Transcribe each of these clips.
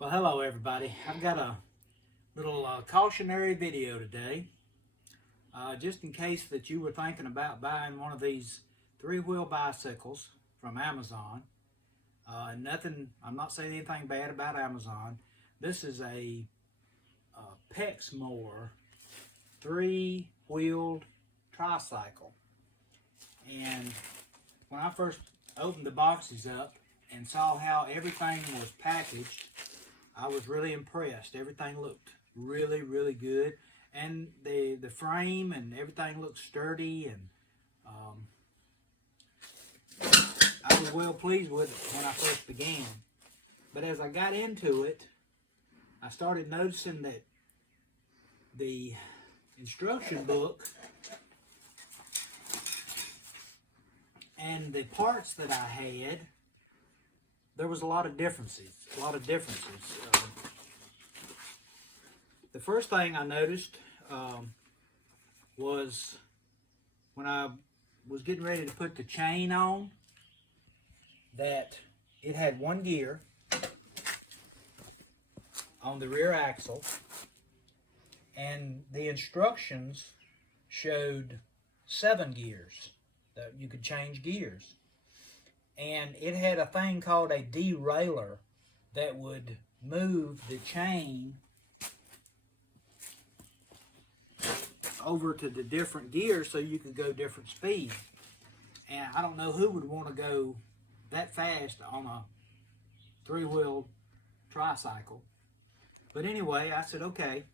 Well, hello everybody. I've got a little cautionary video today, just in case that you were thinking about buying one of these three-wheel bicycles from Amazon. I'm not saying anything bad about Amazon. This is a Pexmore three-wheeled tricycle. And when I first opened the boxes up and saw how everything was packaged, I was really impressed. Everything looked really, really good. And the frame and everything looked sturdy, and I was well pleased with it when I first began. But as I got into it, I started noticing that the instruction book and the parts that I had, there was a lot of differences. The first thing I noticed was when I was getting ready to put the chain on, that it had one gear on the rear axle, and the instructions showed 7 gears that you could change gears. And it had a thing called a derailleur that would move the chain over to the different gears so you could go different speed. And I don't know who would want to go that fast on a three-wheel tricycle. But anyway, I said, okay,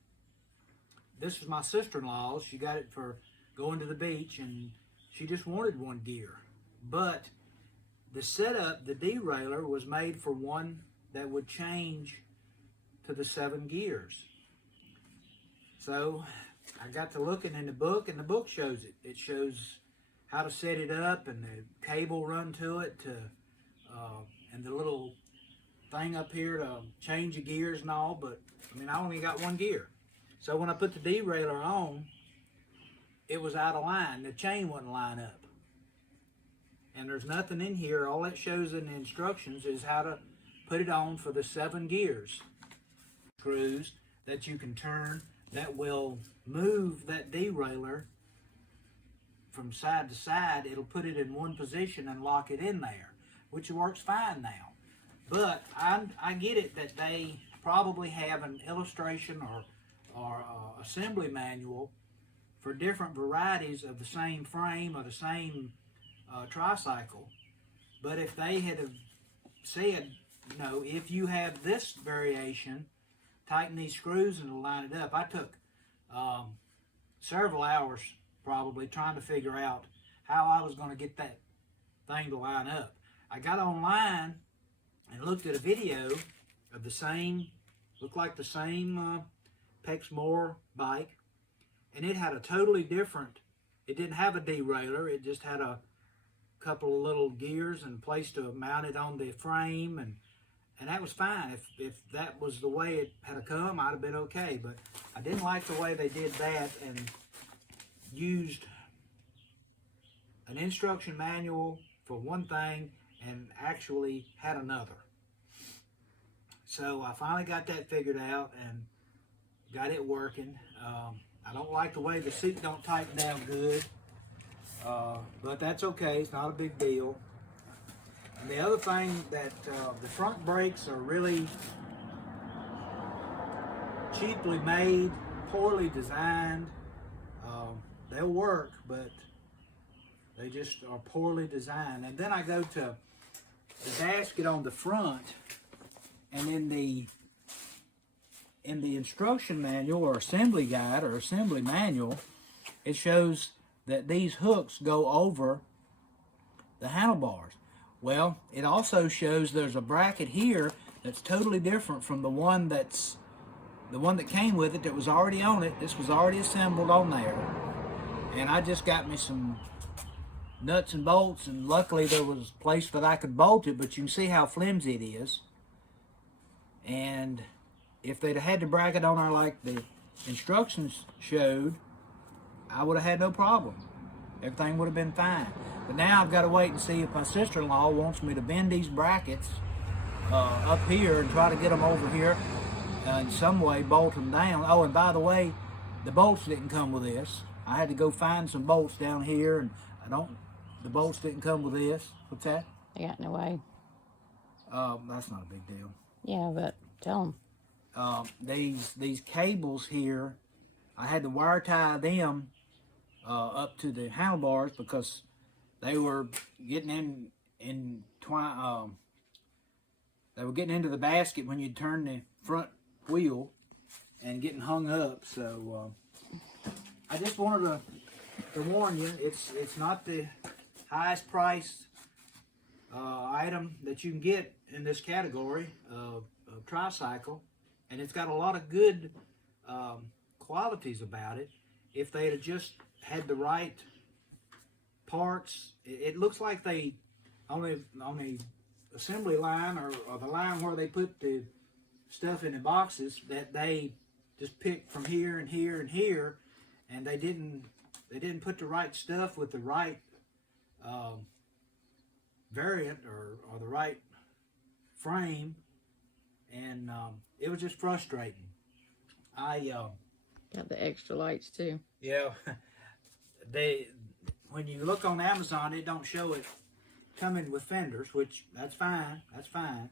this is my sister-in-law's. She got it for going to the beach, and she just wanted one gear. But the setup, the derailleur, was made for one that would change to the 7 gears. So I got to looking in the book, and the book shows it. It shows how to set it up, and the cable run to it, and the little thing up here to change the gears and all. But I mean, I only got one gear. So when I put the derailleur on, it was out of line. The chain wouldn't line up. And there's nothing in here. All it shows in the instructions is how to put it on for the 7 gears. Screws that you can turn that will move that derailleur from side to side. It'll put it in one position and lock it in there, which works fine now. But I get it that they probably have an illustration or assembly manual for different varieties of the same frame or the same tricycle. But if they had said, you know, if you have this variation, tighten these screws and line it up. I took several hours probably trying to figure out how I was going to get that thing to line up. I got online and looked at a video of the same, looked like the same Pexmore bike, and it had a totally different, it didn't have a derailleur, it just had a couple of little gears and a place to mount it on the frame, and that was fine. If that was the way it had come, I'd have been okay. But I didn't like the way they did that and used an instruction manual for one thing and actually had another. So I finally got that figured out and got it working. I don't like the way the seat don't tighten down good. But that's okay, it's not a big deal. And the other thing that the front brakes are really cheaply made, poorly designed. They'll work, but they just are poorly designed. And then I go to the gasket on the front, and in the instruction manual or assembly guide or assembly manual, it shows that these hooks go over the handlebars. Well, it also shows there's a bracket here that's totally different from the one that came with it, that was already on it. This was already assembled on there. And I just got me some nuts and bolts, and luckily there was a place that I could bolt it, but you can see how flimsy it is. And if they'd had the bracket on there like the instructions showed, I would have had no problem. Everything would have been fine. But now I've got to wait and see if my sister-in-law wants me to bend these brackets up here and try to get them over here in some way, bolt them down. Oh, and by the way, the bolts didn't come with this. I had to go find some bolts down here, and the bolts didn't come with this. What's that? They got in the way. That's not a big deal. Yeah, but tell them. These cables here, I had to wire tie them up to the handlebars because they were getting they were getting into the basket when you turn the front wheel and getting hung up. So I just wanted to warn you, it's not the highest priced item that you can get in this category of tricycle, and it's got a lot of good qualities about it. If they had just had the right parts, it looks like they on the assembly line or the line where they put the stuff in the boxes, that they just picked from here and here and here, and they didn't put the right stuff with the right variant or the right frame, and it was just frustrating. Got the extra lights too. Yeah, when you look on Amazon, it don't show it coming with fenders, which that's fine. That's fine.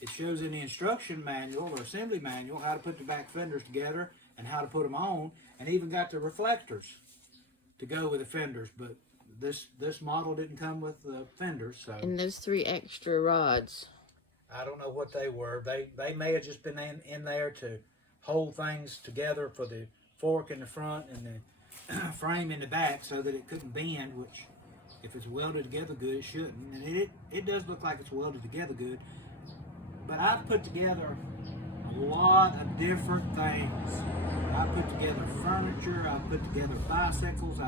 It shows in the instruction manual or assembly manual how to put the back fenders together and how to put them on, and even got the reflectors to go with the fenders. But this model didn't come with the fenders. So. And those 3 extra rods. I don't know what they were. They may have just been in there to hold things together for the fork in the front and the frame in the back so that it couldn't bend, which if it's welded together good, it shouldn't. And it does look like it's welded together good. But I've put together a lot of different things. I put together furniture. I put together bicycles.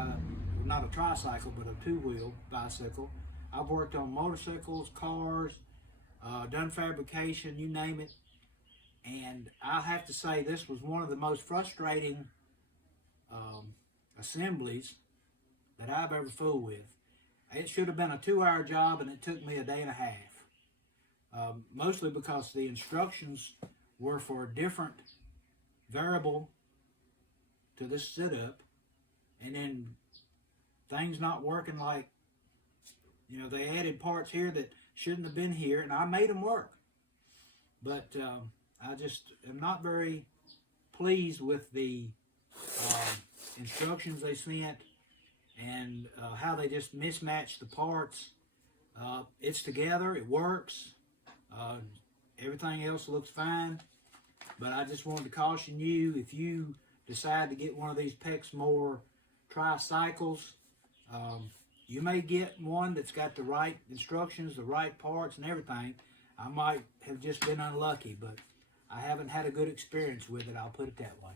Not a tricycle, but a 2-wheel bicycle. I've worked on motorcycles, cars, done fabrication, you name it. And I have to say, this was one of the most frustrating assemblies that I've ever fooled with. It should have been a 2-hour job, and it took me a day and a half. Mostly because the instructions were for a different variable to this setup, and then things not working like, they added parts here that shouldn't have been here, and I made them work. But I just am not very pleased with the instructions they sent and how they just mismatched the parts. It's together, it works, everything else looks fine, but I just wanted to caution you, if you decide to get one of these Pexmore tricycles, you may get one that's got the right instructions, the right parts and everything. I might have just been unlucky, but I haven't had a good experience with it, I'll put it that way.